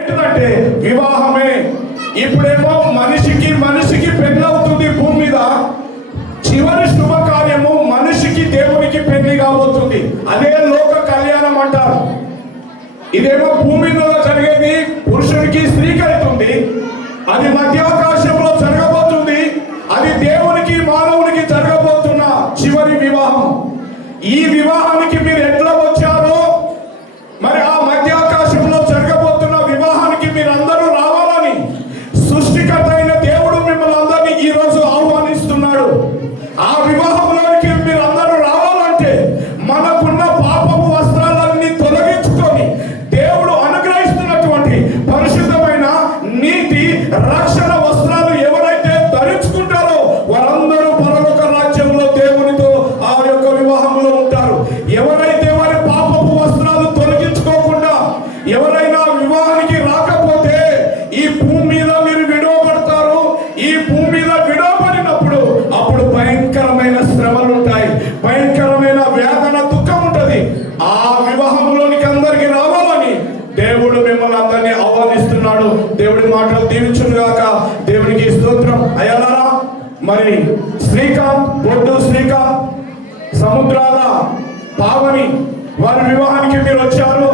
ఏంటంటే వివాహమే. ఇప్పుడేమో మనిషికి పెళ్ళవుతుంది భూమి మీద. చివరి శుభకార్యము మనిషికి దేవునికి పెళ్లి కాబోతుంది. అదే లోక కళ్యాణం అంటారు. ఇదేమో భూమి మీద జరిగేది పురుషుడికి స్త్రీకి అవుతుంది. అది మధ్యాకాశంలో జరగబోతుంది. అది దేవునికి మానవునికి జరగబోతున్న చివరి వివాహం. ఈ వివాహానికి మీరు ఎట్లా వచ్చారో మరి ఆ మధ్యాకాశంలో జరగబోతున్న వివాహానికి మీరందరూ రావాలని సృష్టికర్త అయిన దేవుడు మిమ్మల్ని అందరినీ ఈ రోజు ఆహ్వానిస్తున్నాడు. ఆ వివాహంలోనికి మీరందరూ రావాలంటే మనకున్న పాపపు వస్త్రాలన్నీ తొలగించుకొని దేవుడు అనుగ్రహిస్తున్నటువంటి పరిశుద్ధమైన నీతి రక్షణ వస్త్రాలు ఎవరైతే ధరించుకుంటారో వారందరూ పరలోక రాజ్యంలో దేవునితో ఆ యొక్క వివాహంలో ఉంటారు. ఎవరైతే వారి పాపపు వస్త్రాలు తొలగించుకోకుండా ఎవరైనా వివాహానికి రాకపోతే ఈ భూమి మీద మీరు విడవబడతారు. ఈ భూమి మీద విడవబడినప్పుడు అప్పుడు భయంకరమైన శ్రమలు ఉంటాయి, భయంకరమైన వేదన దుఃఖం ఉంటది. ఆ వివాహంలోనికి అందరికి రావాలని దేవుడు మిమ్మల్ని అందరినీ ఆహ్వానిస్తున్నాడు. దేవుడి మాటలు దీవించును గాక. దేవునికి స్తోత్రం. అయ్యాలారా మరి శ్రీకాంత్, బొడ్డు శ్రీకాంత్, సముద్రాల పావని వారి వివాహానికి మీరు వచ్చారు.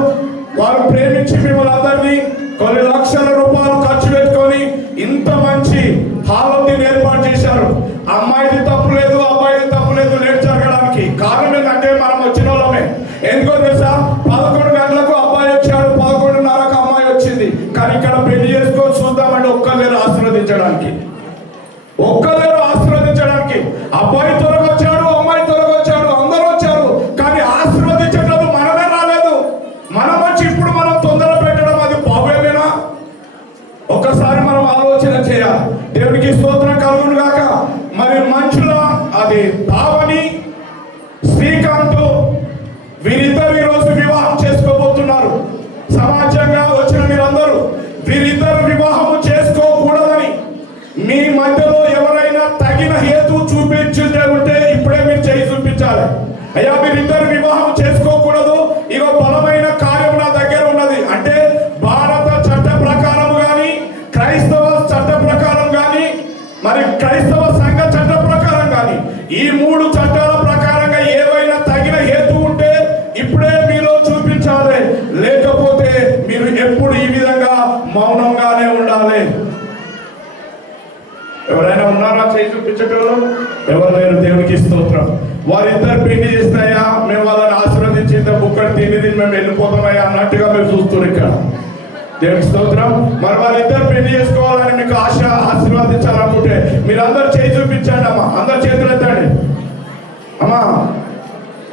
వారు ప్రేమించి మిమ్మల్ని అందరినీ కొన్ని లక్షల రూపాయలు ఖర్చు పెట్టుకొని ఇంత మంచి హాలతీని ఏర్పాటు చేశారు. అమ్మాయిది తప్పు లేదు, అబ్బాయిది తప్పు లేదు లేట్ జరగడానికి. కారణం ఏంటంటే మనం వచ్చిన వాళ్ళమే. ఎందుకో తెలుసా, 11 గంటలకు అబ్బాయి వచ్చాడు, 11:30కు అమ్మాయి వచ్చింది. కానీ ఇక్కడ పెళ్లి చేసుకొని చూద్దామంటే ఒక్కలేరు ఆశీర్వదించడానికి. అబ్బాయి త్వరగా వచ్చాడు, అమ్మాయి త్వరగా వచ్చాడు, అందరూ వచ్చారు. కానీ ఆశీర్వదించడం మనమే రాలేదు. మనం వచ్చి ఇప్పుడు మనం తొందర పెట్టడం అది భావ్యమేనా? ఒక్కసారి మనం ఆలోచన చేయాలి. దేవునికి స్తోత్రం కలుగును గాక. మరి మంచుల అది పావని, శ్రీకాంత్ వీరిద్దరు ఈరోజు వివాహం చేసుకోబోతున్నారు. సమాజంగా వచ్చిన మీరందరూ వీరిద్దరు వివాహం చేసుకోకూడదని మీ మధ్యలో ఎవరైనా తగిన హేతు చూపించుంటే ఉంటే ఇప్పుడే మీరు చేయి చూపించాలి. అయ్యా మీరిద్దరు వివాహం చేసుకోకూడదు, ఇగో బలమైన కార్యం నా దగ్గర ఉన్నది అంటే భారత చట్ట ప్రకారం కానీ, క్రైస్తవ చట్ట ప్రకారం కానీ, మరి క్రైస్తవ సంఘ చట్ట ప్రకారం కానీ, ఈ 3 చట్టాల ప్రకారంగా ఏవైనా తగిన హేతు ఉంటే ఇప్పుడే మీరు చూపించాలి. లేకపోతే మీరు ఎప్పుడు ఈ విధంగా మౌనంగానే ఉండాలి. ఎవరైనా ఉన్నారా చేయి చూపించటంలో? ఎవరు లేరు. దేవునికి స్తోత్రం. వారిద్దరు పెళ్లి చేస్తాయా, మేము వాళ్ళని ఆశీర్వదించి బుక్కడి తిని మేము వెళ్ళిపోతామయ్యా అన్నట్టుగా మీరు చూస్తున్నారు ఇక్కడ. దేవునికి స్తోత్రం. మరి వాళ్ళిద్దరు పెళ్లి చేసుకోవాలని మీకు ఆశీర్వదించాలనుకుంటే మీరందరూ చేయి చూపించండి. అమ్మా అందరు చేతులు ఎత్తండి. అమ్మా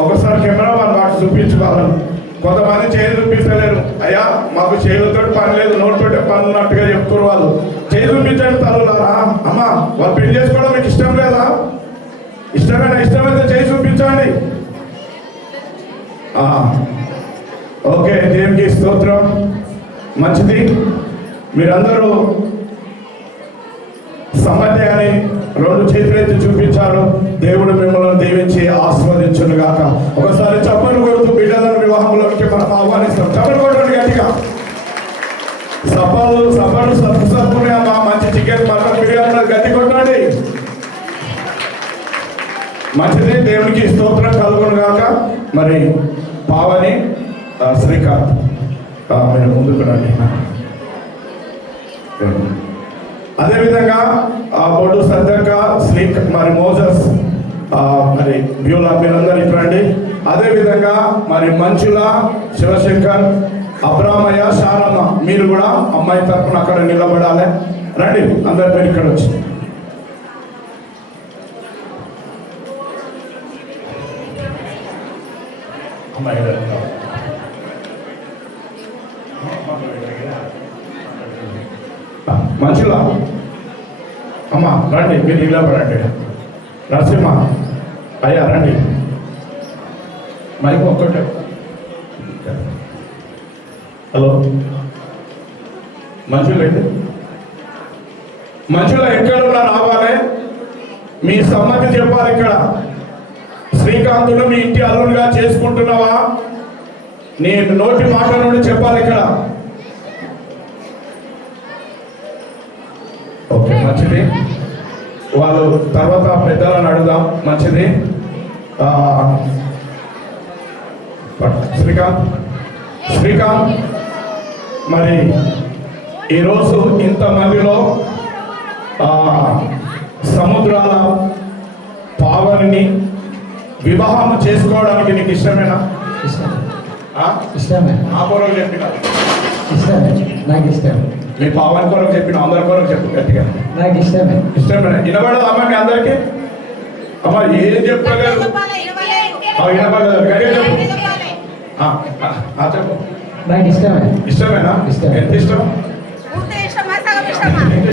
ఒకసారి కెమెరా వాళ్ళు వాటి చూపించుకోవాలని. కొంతమంది చేయి చూపించలేరు. అయ్యా మాకు చేతులతో పని లేదు, నోటితోటే పని ఉన్నట్టుగా చెప్తున్నారు వాళ్ళు. చేయి చూపించండి తల్లులారా. అమ్మా వాళ్ళు పెళ్లి చేసుకోవడం మీకు ఇష్టం లేదా? ఇష్టమైతే చేయి చూపించండి. ఓకే, దేవునికి స్తోత్రం. మంచిది. మీరందరూ సమ్మతి అని 2 చేతులైతే చూపించారు. దేవుడు మిమ్మల్ని దీవించి ఆస్వాదించును గాక. ఒకసారి చప్పలు కొడుతూ బిడ్డలను వివాహంలోకి మనం ఆహ్వానిస్తాం. చప్పలు కొట్టండి గట్టిగా. సప్పునే అమ్మా. మంచి చికెన్, మటన్ బిర్యానీ గట్టి కొట్టండి. మంచిది. దేవునికి స్తోత్రం కలుగును గాక. మరి పావని, శ్రీకాంత్ మీరు ముందుకు రండి. అదేవిధంగా బొడ్డు సత్యంక, మరి మోజస్, మరి బ్యూలా మీరందరూ ఇక్కడ రండి. అదేవిధంగా మరి మంచుల, శివశంకర్, అబ్రామయ్య, శారమ్మ మీరు కూడా అమ్మాయి తరఫున అక్కడ నిలబడాలి. రండి అందరు మీరు ఇక్కడ వచ్చి. అమ్మాయి మంచులా అమ్మా రండి, మీరు నిలబడండి. నరసింహ అయ్యా రండి. మైక్ ఒక్కటే. హలో మంచులండి. మంచులో ఎక్కడున్నా రావాలి. మీ సమ్మతి చెప్పాలి. ఇక్కడ శ్రీకాంతుడు మీ ఇంటి అల్లుడుగా చేసుకుంటున్నావా? నీ నోటి మాట నుండి చెప్పాలి. ఇక్కడ మంచిది. వాళ్ళు తర్వాత పెద్దలను అడుగుదాం. మంచిది. శ్రీకాంత్ మరి ఈరోజు ఇంతమందిలో సముద్రాల పావని వివాహం చేసుకోవడానికి నీకు ఇష్టమేనా? ఇష్టమే. ఆ కొరకు చెప్పిన ఇష్టమే, నాకు ఇష్టం. మీ పావని కొరకు చెప్పిన అందరి కొరకు చెప్పు గట్టిగా. నాకు ఇష్టమే. ఇష్టమేనా? వినబడదు అమ్మ మీ అందరికి? అమ్మ ఏం చెప్పలేదు, వినబడలేదు. గట్టిగా చెప్పు. చెప్పు. నాకు ఇష్టమే. ఇష్టమేనా? ఇష్టం. ఎంత ఇష్టం? ఎంత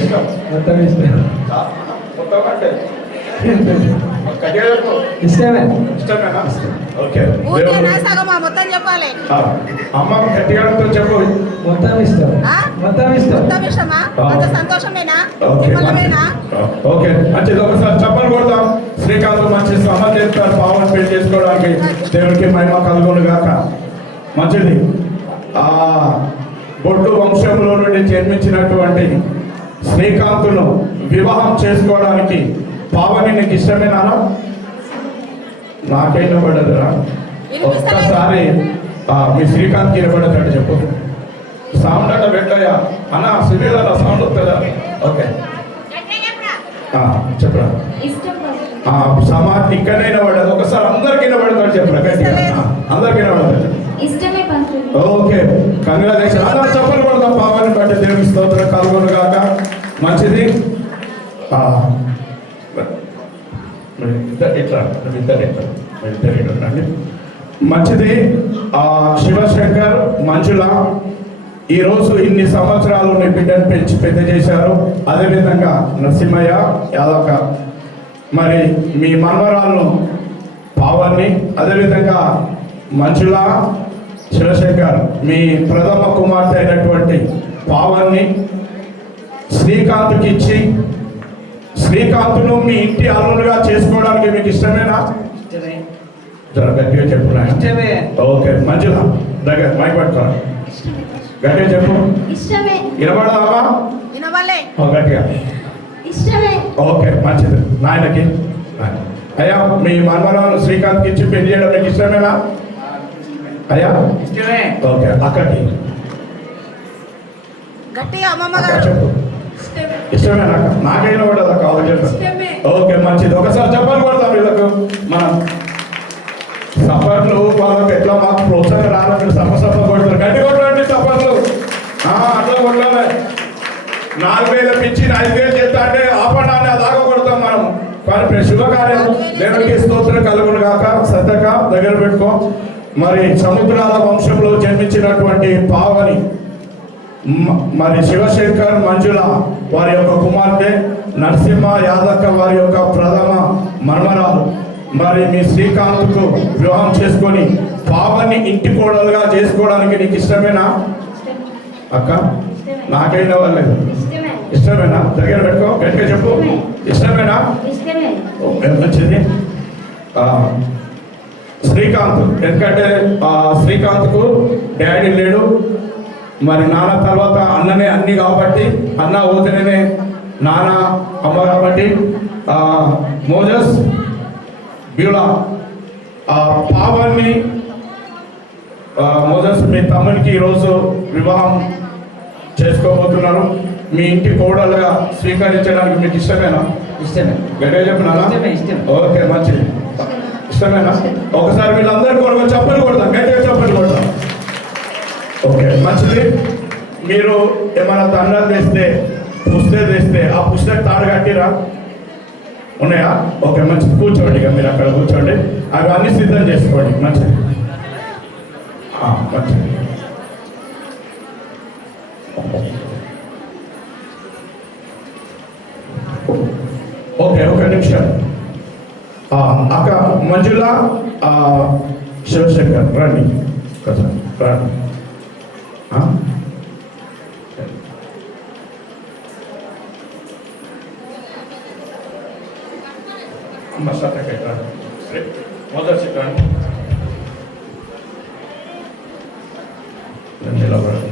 ఇష్టం? మొత్తం ఇష్టం. మొత్తం అంటే గట్టిగా చెప్పు. ఇష్టమే. ఇష్టమేనా? ఓకే. మొత్తం చెప్పాలి. అమ్మ గట్టిగా చెప్పు. మొత్తం ఇష్టం. మొత్తం ఇష్టం. మొత్తం ఇష్టమా? అంత సంతోషమేనా? ఓకే మంచిది. ఒకసారి చెప్పలు కొడతాం. శ్రీకాంత్ మంచి సమాజం చేస్తారు. పావన్ పెళ్లి చేసుకోవడానికి దేవునికి మహిమ కలుగును గాక. మంచిది. బొట్టు వంశంలో నుండి జన్మించినటువంటి శ్రీకాంత్ను వివాహం చేసుకోవడానికి పావని నీకు ఇష్టమేనా? నాకైనా పడదురా. ఒక్కసారి మీ శ్రీకాంత్కి వినబడతాడు చెప్పు. సౌండ్ అంటే పెట్టాయా అన్న? సునీల్ అన్న సౌండ్ వస్తుందా? ఓకే చెప్పరా. సమాజ్ ఇక్కడనే వినబడదు. ఒకసారి అందరికి వినబడతాడు చెప్పరా గట్టిగా. అందరికి వినబడతాడు. Okay congratulation. అలా చెప్పలు పడతాం. పావని బట్టి దేవుని స్తోత్రం కలుగును గాక. మంచిది. మంచిది. శివశంకర్ మంజుల ఈరోజు ఇన్ని సంవత్సరాలు నీ బిడ్డను పెంచి పెద్ద చేశారు. అదేవిధంగా నరసింహయ్య యాదవ్ మరి మీ మనవరాలను పావని, అదేవిధంగా మంజుల శివశంకర్ మీ ప్రథమ కుమార్తె అయినటువంటి పావన్ని శ్రీకాంత్కి ఇచ్చి శ్రీకాంత్ను మీ ఇంటి అల్లుడుగా చేసుకోవడానికి మీకు ఇష్టమేనా? జర గట్టిగా చెప్పున్నా. ఓకే మంజుల దగ్గర మైక్ పట్టుకోవాలి. గట్టిగా చెప్పు. వినబడదామా? గట్టిగా. ఓకే మంచిది. నాయనకి అయ్యా మీ మనవరాలు శ్రీకాంత్కి ఇచ్చి పెళ్లి చేయడం మీకు ఇష్టమేనా అయ్యా? ఓకే అక్కడికి చెప్పు. ఇష్టమేనా? నాకైనా పడదా కావాలి. ఓకే మంచిది. ఒకసారి చెప్పాలి పడదాం వీళ్ళకు. మనం సఫర్లు వాళ్ళకి ఎట్లా మాకు ప్రోత్సాహం రావాలి. సఫ కొడతారు. గట్టి కొట్టండి సఫర్లు. అట్లా కొట్టాలి. 4,000 పిచ్చి 5,000 చేస్తా అంటే ఆపడాన్ని అదాగా కొడతాం మనం. కానీ శుభకార్యం దేవునికి స్తోత్రం కలుగును గాక. సతక దగ్గర పెట్టుకో. మరి సముద్రాల వంశంలో జన్మించినటువంటి పావని మరి శివశంకర్ మంజుల వారి యొక్క కుమార్తె, నరసింహ యాదక్క వారి యొక్క ప్రథమ మనమరాలు మరి మీ శ్రీకాంత్కు వివాహం చేసుకొని పావని ఇంటి కోడలుగా చేసుకోవడానికి నీకు ఇష్టమేనా అక్క? నాకైనా వాళ్ళలేదు. ఇష్టమేనా? దగ్గర పెట్టుకో. గట్టిగా చెప్పు. ఇష్టమేనా? మంచిది. శ్రీకాంత్ ఎందుకంటే శ్రీకాంత్కు డాడీ లేడు. మరి నాన్న తర్వాత అన్ననే అన్ని కాబట్టి అన్న పోతేనే నాన్న అమ్మ కాబట్టి మోజస్ బ్యూలా పావాన్ని మోజస్ మీ తమ్మునికి ఈరోజు వివాహం చేసుకోబోతున్నారు. మీ ఇంటి కోడలుగా స్వీకరించడానికి మీకు ఇష్టమేనా? ఇష్టమే. గట్టిగా చెప్పినారా? ఇష్టం. ఓకే మంచిది. ఇష్టమేనా? ఒకసారి వీళ్ళందరూ కొరకు చప్పలు కొడతాం. గట్టిగా చప్పలు కొడతాం. ఓకే మంచిది. మీరు ఏమైనా దండాలు తెస్తే తెస్తే ఆ పుస్తక తాడు కట్టిరా ఉన్నాయా? ఓకే మంచిది. కూర్చోండి. ఇక మీరు అక్కడ కూర్చోండి. అవి అన్ని సిద్ధం చేసుకోండి. మంచిది మంచిది. ఓకే ఒక నిమిషం. అక్క మంజుల శివశంకర్ రండి కదా రండి. మొదటి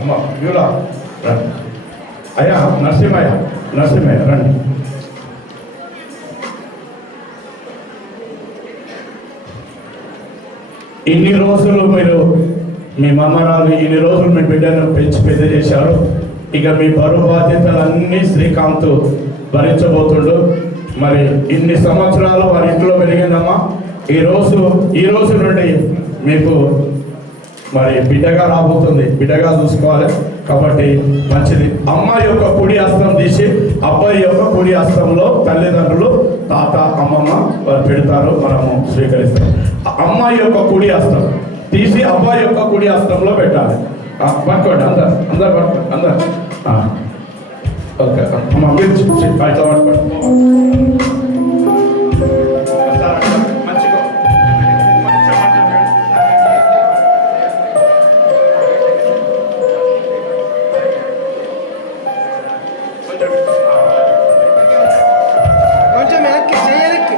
అమ్మ బ్యూలా రండి. అయ్యా నరసింహయ్య రండి. ఇన్ని రోజులు మీరు మీ మమ్మరాలు ఇన్ని రోజులు మీ బిడ్డను పెంచి పెద్ద చేశారు. ఇక మీ బరువు బాధ్యతలన్నీ శ్రీకాంత్ భరించబోతుండు. మరి ఇన్ని సంవత్సరాలు వారి ఇంట్లో పెరిగిందమ్మా. ఈ రోజు నుండి మీకు మరి బిడ్డగా రాబోతుంది, బిడ్డగా చూసుకోవాలి. కాబట్టి మంచిది. అమ్మాయి యొక్క కుడి హస్తం తీసి అబ్బాయి యొక్క కుడి హస్తంలో తల్లిదండ్రులు తాత అమ్మమ్మ వారు పెడతారు, మనము స్వీకరిస్తాం. అమ్మాయి యొక్క కుడి హస్తం తీసి అబ్బాయి యొక్క కుడి హస్తంలో పెట్టాలి. పట్టుకోండి, అందరు పట్టుకోండి, అందరు. ఓకే అమ్మ మీరు బయట పట్టుకోండి. కొంచెం వెనక్కి చేయనక్కి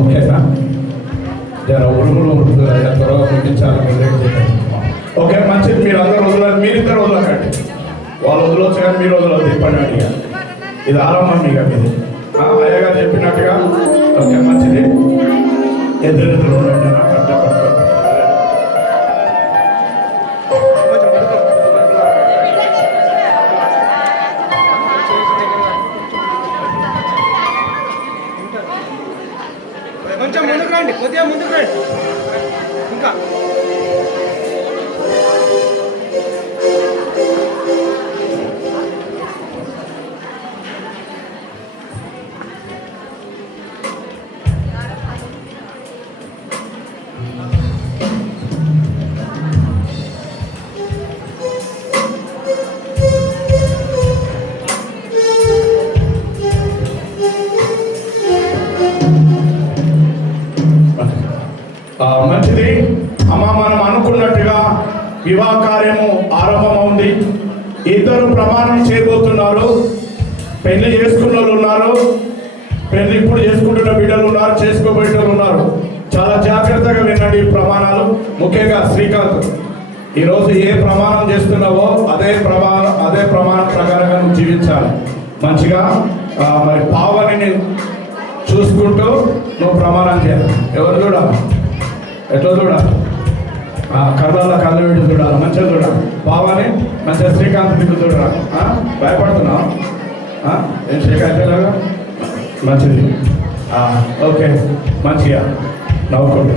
ఓకేనా? జర ఉరుములు త్వరగా ముగించాలి. ఓకే మంచిది. మీరు అందరూ వదలండి, మీరిద్దరు వదలకండి. వాళ్ళు వదలవచ్చు కానీ మీరు వదలదు. చెప్పండి అడిగా ఇది ఆరంభం ఇక మీది. అయ్యగా చెప్పినట్టుగా ఓకే మంచిది. ఎదురెదురు ఉండండి. కొంచెం ముందుకు రండి, కొద్దిగా ముందుకు రండి. ఇంకా మంచిది అమ్మ. మనం అనుకున్నట్టుగా వివాహ కార్యము ఆరంభమవుంది. ఇద్దరు ప్రమాణం చేయబోతున్నారు. పెళ్లి చేసుకున్న వాళ్ళు ఉన్నారు, పెళ్లి ఇప్పుడు చేసుకుంటున్న బిడ్డలు ఉన్నారు, చేసుకోబోయే వాళ్ళు ఉన్నారు. చాలా జాగ్రత్తగా వినండి ఈ ప్రమాణాలు. ముఖ్యంగా శ్రీకాంత్, ఈరోజు ఏ ప్రమాణం చేస్తున్నావో అదే ప్రమాణం ప్రకారంగా నువ్వు జీవించాలి. మంచిగా మరి పావనిని చూసుకుంటూ నువ్వు ప్రమాణం చేయాలి. ఎవరు చూడాలి? ఎట్లా చూడాలి? కళ్ళల్లో కళ్ళు పెట్టి చూడాలి, మంచిగా చూడాలి. పావని మంచిగా శ్రీకాంత్ మీకు చూడాలి. భయపడుతున్నావు? ఏం శ్రీకాంత్ లాగా మంచిది. ఓకే మంచిగా నవ్వుకోండి.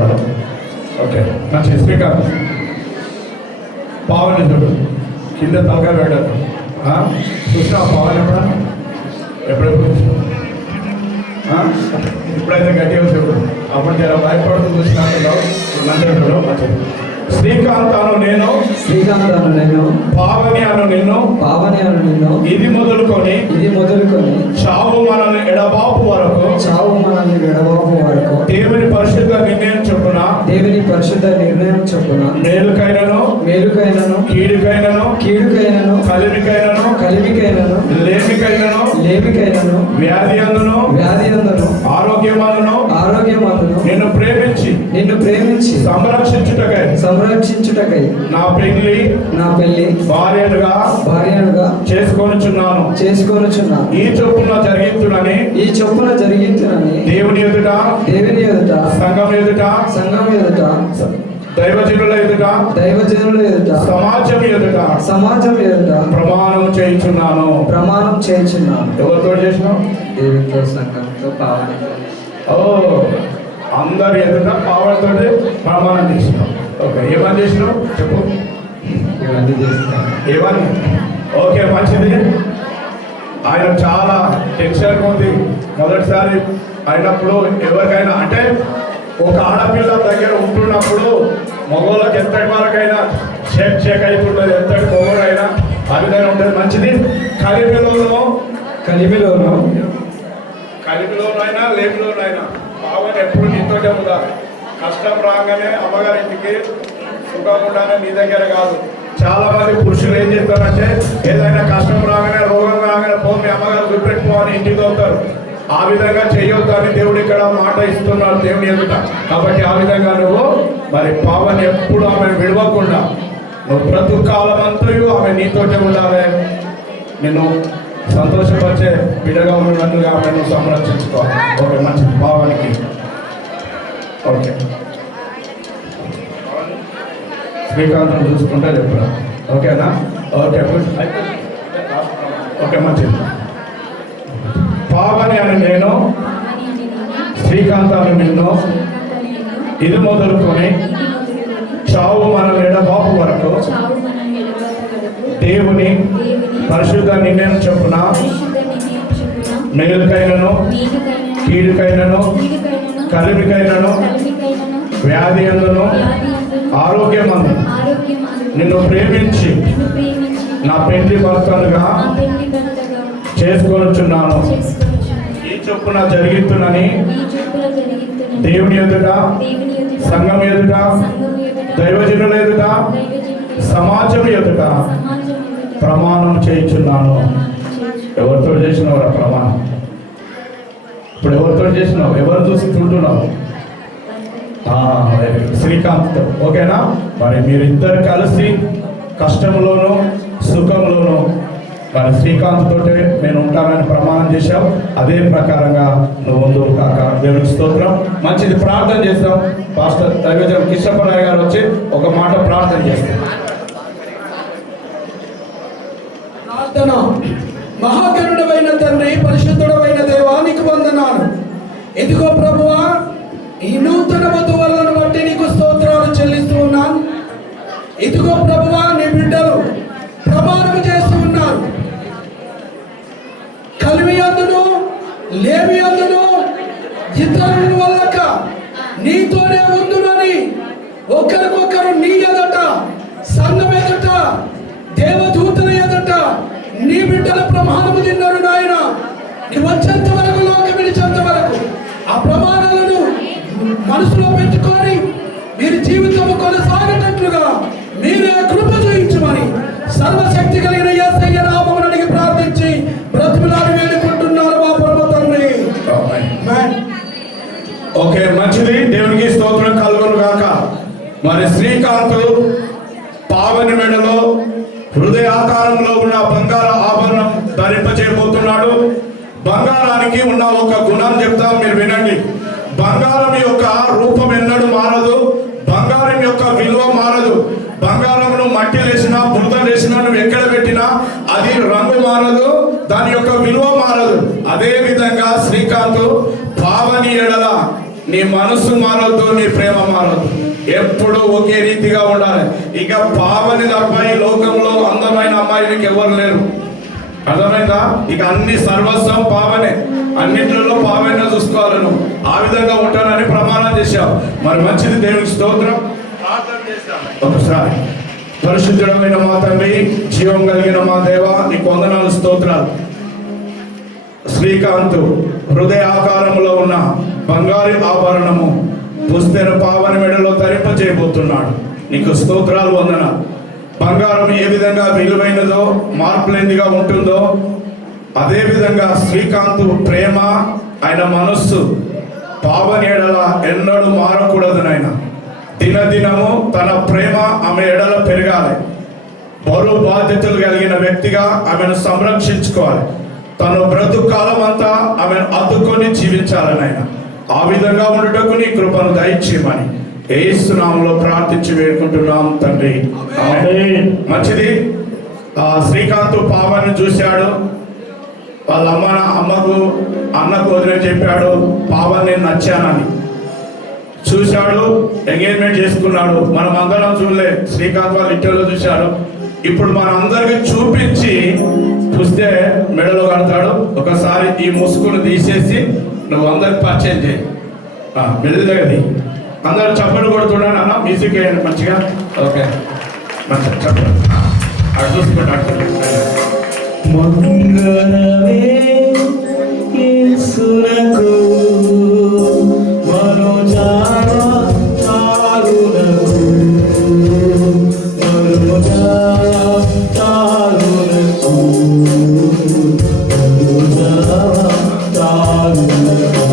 హలో ఓకే మంచి శ్రీకాంత్ పావని చూడు, కింద తలకాయ పెట్టారు. చూసినా పావని ఎప్పుడెప్పుడు ఇప్పుడైతే గట్టిగా చెప్పు. అప్పుడు జర భయపడుతూ చూసినట్టున్నావు. మంచిగా మంచిది. శ్రీకాంత్ అను నేను, శ్రీకాంత్ అను నేను, పావని అను నిన్ను, పావని అను నిన్ను, ఇది మొదలుకొని చావు మనల్ని ఎడబాపు వరకు, చావు మనల్ని ఎడబాపు వరకు దేవుని పరిశుద్ధ నిర్ణయం చొప్పున, దేవుని పరిశుద్ధ నిర్ణయం చొప్పున మేలుకైనను కీడుకైనను కలిమికైనను లేమికైనను వ్యాధి అందును ఆరోగ్యమందును నిన్ను ప్రేమించి సంరక్షించుటకై నా పెళ్లి భార్యనుగా చేసుకొనుచున్నాను. ఈ చొప్పున జరిగించునని దేవుని ఎదుట సంఘం ఎదుట దైవజనుల ఎదుట సమాజం ఎదుట ప్రమాణం చేయించున్నాను. ఎవరితో చేసినావు? దేవునితో, సంఘంతో, పావనితో. అందరి ఎదుట పావనితో ప్రమాణం చేసినావు. ఓకే ఏమని చేసినావు చెప్పు. ఇవన్నీ చేస్తాను. ఇవన్నీ ఓకే, మంచిది. ఆయన చాలా టెన్షన్ ఉంది. మొదటిసారి అయినప్పుడు ఎవరికైనా అంటే ఒక ఆడపిల్ల దగ్గర ఉంటున్నప్పుడు మగవాళ్ళకి ఎంతటి వరకైనా షేక్ అవుతుంటుంది, ఎంతటి మొగోడైనా ఆ విధంగా ఉంటుంది. మంచిది. కలిమిలోనైనా లేమిలోనైనా భావన ఎప్పుడు నీతోటే ఉండాలి. కష్టం రాగానే అమ్మగారింటికి సుఖం ఉండాలని నీ దగ్గర కాదు. చాలా మంది పురుషులు ఏం చేస్తారంటే ఏదైనా కష్టం రాగానే రోగం రాగానే మీ అమ్మగారు చూపెట్టుకోవాలని ఇంటికి అవుతారు. ఆ విధంగా చేయొద్దు అని దేవుడు ఇక్కడ మాట ఇస్తున్నాడు దేవుని ఎదుట. కాబట్టి ఆ విధంగా నువ్వు మరి పావని ఎప్పుడు ఆమెను విడవకుండా నువ్వు బ్రతు కాలం అంతయు ఆమె నీతోటే ఉండాలి. నేను సంతోషపరిచే బిడ్డగా ఉన్నట్టుగా ఆమెను సంరక్షించుకోవాలి. ఓకే, మంచిది. పావనికి ఓకే, శ్రీకాంతం చూసుకుంటే చెప్పురా. ఓకేనా? ఓకే, ఓకే, మంచిది. పావని అని నేను, శ్రీకాంత్ అని నిన్ను, ఇది మొదలుకొని చావు మన ఎడబాపు వరకు దేవుని పరిశుద్ధ నిర్ణయం చొప్పున మేలుకైనను కీడుకైనను కలిమికైనను వ్యాధి అందును ఆరోగ్యమందు నిన్ను ప్రేమించి నా పెళ్లి భర్తలుగా చేసుకొనుచున్నాను. ఈ చొప్పున జరిగిస్తున్నని దేవుని ఎదుట, సంఘం ఎదుట, దైవజనుల ఎదుట, సమాజం ఎదుట ప్రమాణం చేయించున్నాను. ఎవరితో చేసినావు ప్రమాణం? ఇప్పుడు ఎవరితో చేసినావు? ఎవరు చూస్తుంటున్నావు? శ్రీకాంత్తో. ఓకేనా? మరి మీరిద్దరు కలిసి కష్టంలోనూ సుఖంలోనూ మరి శ్రీకాంత్ తోటే నేను ఉంటానని ప్రమాణం చేశావు. అదే ప్రకారంగా నువ్వు ముందు కాక దేవునికి స్తోత్రం. మంచిది. ప్రార్థన చేస్తాం. పాస్టర్ దైవజనం కిషప్పరాయ్ గారు వచ్చి ఒక మాట ప్రార్థన చేస్తాం. ప్రార్థన. మహాకరుడవైన తండ్రి, పరిశుద్ధుడవైన దేవానికి వందనాలు. ఇదిగో ప్రభువా, ఈ నూతన వధువులను బట్టి నీకు స్తోత్రాలు చెల్లిస్తూ ఉన్నాను. ఇదిగో ప్రభువా, నీ బిడ్డలు ప్రమాణం చేస్తూ ఉన్నారు. కలిమి అందును లేమి అందును ఇతరుల వల్లక నీతోనే ఉందునని ఒకరికొకరు నీ ఎదుట, సంఘం ఎదుట, దేవదూతల ఎదుట నీ బిడ్డల ప్రమాణము తిన్నారు నాయన. నువ్వు వచ్చేంత వరకు, లోకం విడిచేంత వరకు ఆ ప్రమాణాలను మనసులో పెట్టుకొని మీరు జీవితం కొనసాగేటట్లుగా మీరే కృప చూయించమని సర్వశక్తి కలిగిన యేసయ్య నామమున అడిగి ప్రార్థించి బ్రతిమలాడి వేడుకుంటున్నారు మా పరమ తండ్రి. ఓకే, మంచిది. దేవునికి స్తోత్రం కలుగును గాక. మరి శ్రీకాంత్ పావని మెడలో హృదయాకారంలో ఉన్న బంగార ఆభరణం ధరింపచేయబోతున్నాడు. బంగారానికి ఉన్న ఒక గుణం చెప్తాం, మీరు వినండి. బంగారం యొక్క రూపం ఎన్నడూ మారదు. బంగారం యొక్క విలువ మారదు. బంగారంను మట్టి వేసినా, బురద వేసినా, నువ్వు ఎక్కడ పెట్టినా అది రంగు మారదు, దాని యొక్క విలువ మారదు. అదే విధంగా శ్రీకాంత్ పావని ఎడల నీ మనసు మారొద్దు, నీ ప్రేమ మారొద్దు. ఎప్పుడు ఒకే రీతిగా ఉండాలి. ఇక పావని తప్ప ఈ లోకంలో అందమైన అమ్మాయిలకి ఎవరు లేరు. అర్థమైందా? ఇక అన్ని సర్వస్వం పావనే, అన్నింటిలో పావనే చూసుకోవాలి. నువ్వు ఆ విధంగా ఉంటానని ప్రమాణం చేశావు. మరి మంచిది. దేవునికి స్తోత్రం. ప్రార్థన చేశాం ఒకసారి. పరిశుద్ధుడమైన మా తండ్రి, జీవం కలిగిన మా దేవ, నీకు వందనాలు, స్తోత్రాలు. శ్రీకాంత్ హృదయ ఆకారంలో ఉన్న బంగారు ఆభరణము పుస్తెర పావని మెడలో ధరింప చేయబోతున్నాడు. నీకు స్తోత్రాలు, వందనాలు. బంగారం ఏ విధంగా విలువైనదో, మార్పులేనిదిగా ఉంటుందో, అదే విధంగా శ్రీకాంత్ ప్రేమ, ఆయన మనస్సు పావని ఎడల ఎన్నడూ మారకూడదు నాయన. దినదినము తన ప్రేమ ఆమె ఎడల పెరగాలి. బరువు బాధ్యతలు కలిగిన వ్యక్తిగా ఆమెను సంరక్షించుకోవాలి. తను బ్రతుకు కాలం అంతా ఆమెను అద్దుకొని జీవించాలని ఆయన. ఆ విధంగా ఉండటకు నీ కృపను దయచేయమని యేసు నామములో ప్రార్థించి వేడుకుంటున్నాం తండ్రి. ఆమేన్. మంచిది. శ్రీకాంత్ పావని చూశాడు. వాళ్ళ అమ్మకు అన్నకు వదిలే చెప్పాడు, పావని నచ్చానని. చూశాడు, ఎంగేజ్మెంట్ చేసుకున్నాడు. మనం అందరం చూడలే, శ్రీకాంత్ వాళ్ళు ఇంటర్లో చూశాడు. ఇప్పుడు మన అందరికి చూస్తే మెడలో కడతాడు. ఒకసారి ఈ ముసుగును తీసేసి నువ్వు అందరికి పరిచయం చేయి. మెల్లగది అందరూ చప్పట్లు కొడుతున్నాను అన్న, మ్యూజిక్ వేయండి మంచిగా. ఓకే, మంచిగా చప్పట్లు అటు చూసుకుంటా. మంగళమే యేసునకు మనోజావ తారునకు మనోజావ తారునకు మనోజావ తారునకు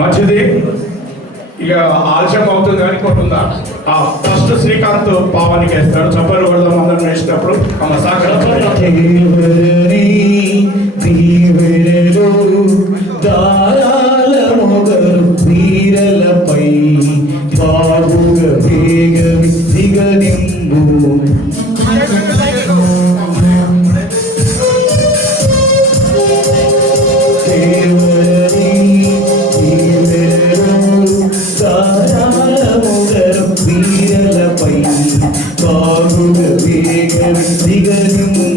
మంచిది. ఇక ఆలస్యం అవుతుంది కానీ కొట్టుందా. ఫస్ట్ శ్రీకాంత్ పావానికి వేస్తాడు. చప్పలు కొడదాం అందరం వేసినప్పుడు. అమ్మ సాగర వీరలపై బాగుగా వేగవి దిగనింబు వీరలపై బాగుగా వేగవి దిగనింబు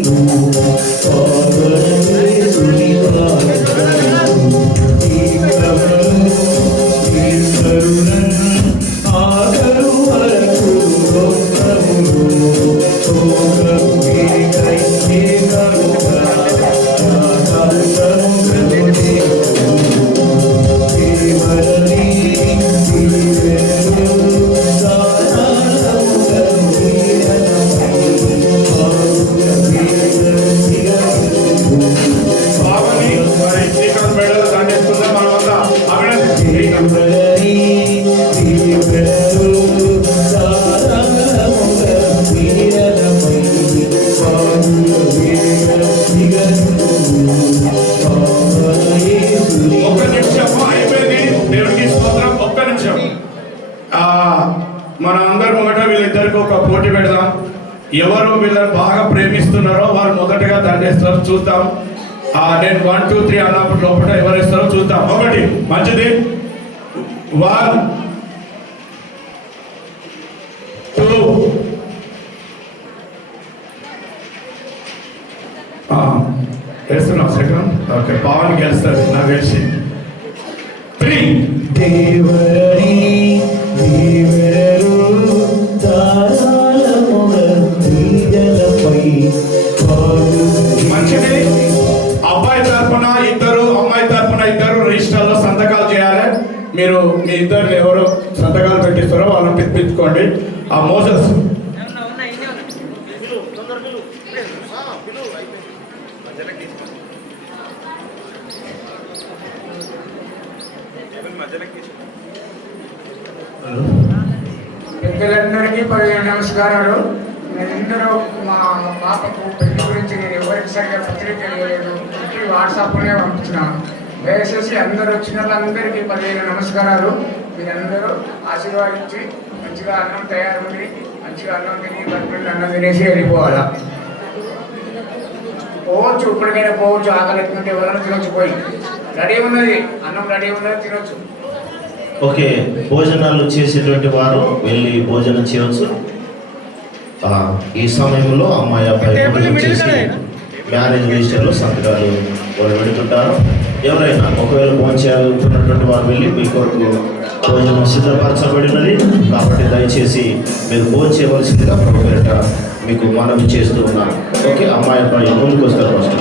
మన అందరి ముంగట వీళ్ళిద్దరికి ఒక పోటీ పెడదాం. ఎవరు వీళ్ళని బాగా ప్రేమిస్తున్నారో వారు మొదటగా దండేస్తారు. చూద్దాం. నేను 1 2 3 అన్నప్పుడు లోపల ఎవరు ఇస్తారో చూద్దాం. ఒకటి మంచిది. 1 2 వేస్తున్నాం. సెకండ్ ఓకే, పవన్ గెలుస్తారు నాకు తెలిసి. 3 దేవరి దేవరు తారాలముగ వీరలపై మంచిది. అబ్బాయి తరపున ఇద్దరు, అమ్మాయి తరపున ఇద్దరు రిజిస్టర్లో సంతకాలు చేయాలి. మీరు మీ ఇద్దరు ఎవరు సంతకాలు పెట్టిస్తారో వాళ్ళని పిలిపించుకోండి. ఆ మోసెస్ పెద్దలందరికీ 15 నమస్కారాలు. నేనందరూ మా పాపకు పెళ్లి గురించి నేను ఎవరికి సరిగా పత్రిక తెలియలేదు, వాట్సాప్లోనే పంపించినాను. దయచేసి అందరూ వచ్చిన వాళ్ళందరికీ 15 నమస్కారాలు. మీరందరూ ఆశీర్వాదించి మంచిగా అన్నం తయారుంది, మంచిగా అన్నం తిని బతుకుని అన్నం తినేసి వెళ్ళిపోవాలా. పోవచ్చు, ఇప్పటికైనా పోవచ్చు. ఆకలి ఎత్తుంటే ఎవరైనా తినొచ్చు. పోయి రెడీ ఉన్నది, అన్నం రెడీ ఉన్నది, తినొచ్చు. ఓకే, భోజనాలు చేసేటువంటి వారు వెళ్ళి భోజనం చేయవచ్చు. ఈ సమయంలో అమ్మాయి అబ్బాయి భోజనం చేసి మ్యారేజ్ రిజిస్టర్లో సంతకాలు వాళ్ళు పెడుతుంటారు. ఎవరైనా ఒకవేళ భోజనం చేయాలనుకున్నటువంటి వారు వెళ్ళి మీ కొరకు భోజనం సిద్ధపరచబడినది కాబట్టి దయచేసి మీరు భోజనం చేయవలసిందిగా ప్రభుపేట మీకు మనవి చేస్తూ ఉన్నాను. ఓకే, అమ్మాయి అబ్బాయి ముందుకు వస్తారు ఫస్ట్.